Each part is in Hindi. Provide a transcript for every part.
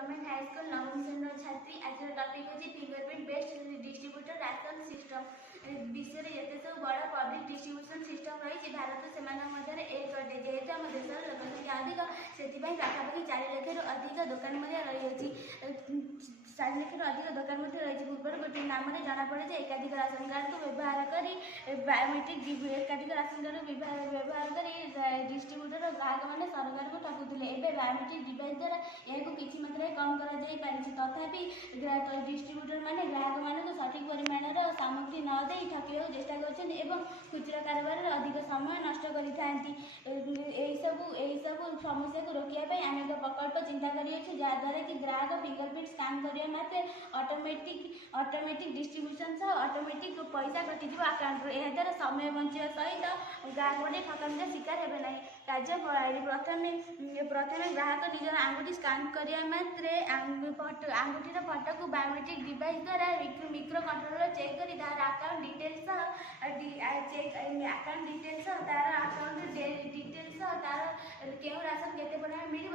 गवर्नमेंट हाई स्कूल नवम श्रेणी छात्री। आज टॉपिक होची fingerprint based distributor ration system. विश्व में जिते सब बड़ पब्लिक डिस्ट्रीब्यूशन सिस्टम रही भारत से मध्य एक अटे। जेहेतु आम देशर लोकसंख्या अधिक से पाखापाखि 4 लाख अधिक दुकान रही 4 लाख अधिक दुकान रही पूर्व गोटे नाम जना पड़े एकाधिक राशन कार्ड को व्यवहार कर बायोमेट्रिक एकाधिक राशन कार्ड व्यवहार कर डिस्ट्रीब्यूटर ग्राहक मैंने सरकार को ठकुले। एवं बायोमेट्रिक डिवाइस द्वारा यह किसी मात्रा कम कर तथापि डिस्ट्रीब्यूटर मैंने ग्राहक मान सठिक परिमाण सामग्री न दे ठकवा चेष्टा कर खुचरा कारोबार अधिक समय नष्ट सब समस्या को रोकने आम एक प्रकल्प चिंता करा कि ग्राहक फिंगरप्रिंट स्कान करने मात्रे ऑटोमेटिक डिस्ट्रीब्यूशन सह ऑटोमेटिक पैसा कटिज आकाउंट यह द्वारा समय बचा सहित ग्राहक मैंने ठकामी शिकार हे ना। कार्य प्रथम ग्राहक निजर आंगुठी स्कान करने मात्रे आंगुठीर फटो को बायोमेट्रिक डिवाइस द्वारा मिक्रो कंट्रोलर चेक कर तार अकाउंट डिटेल्स तार अकाउंट डिटेल्स तार क्यों राशन केते परिमाण मिल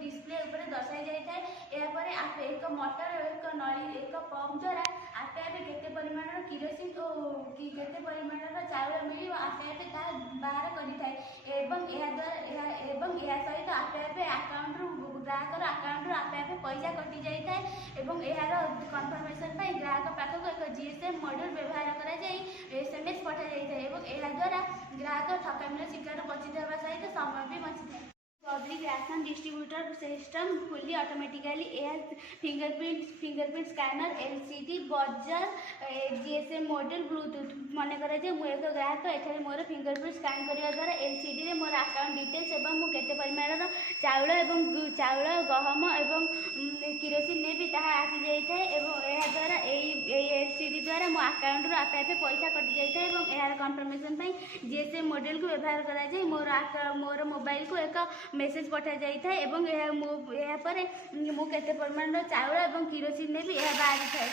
डिस्प्ले उपर दर्शाई जाए। यापर एक मोटर एक नली एक पंप द्वारा आपे आपे केते परिमाण किरोसिन केते परिमाण चाउल मिल आपे आपे बाहर कर सहित आपे आपे अकाउंट ग्राहक अकाउंट आपे आपे पैसा कटि जाए। यार कन्फर्मेशन ग्राहक पाखक एक जीएसएम मॉड्यूल व्यवहार कर एसएमएस पठा जाए द्वारा ग्राहक ठकामी शिकार बचित होगा सहित समय भी बची। Public ration distributor system fully automatically fingerprint scanner LCD buzzer GSM module Bluetooth मन कर एक ग्राहक एठारे मोर फिंगरप्रिंट स्कैन करने द्वारा एलसीडी रे मोर अकाउंट डिटेल्स एवं केते परिमाण चाउल गहम एवं किरोसिन ने भी ताहा आसी जाए। द्वारा एलसीडी द्वारा मो अकाउंट आपे आपे पैसा कटि जाए। यार कन्फर्मेशन जीएसएम मॉड्यूल को व्यवहार कराए मोर मोबाइल को एक मेसेज पठा जाए एवं मुझे केते परिमाण चाउल और किरोसिन ने भी बाहरी थाए।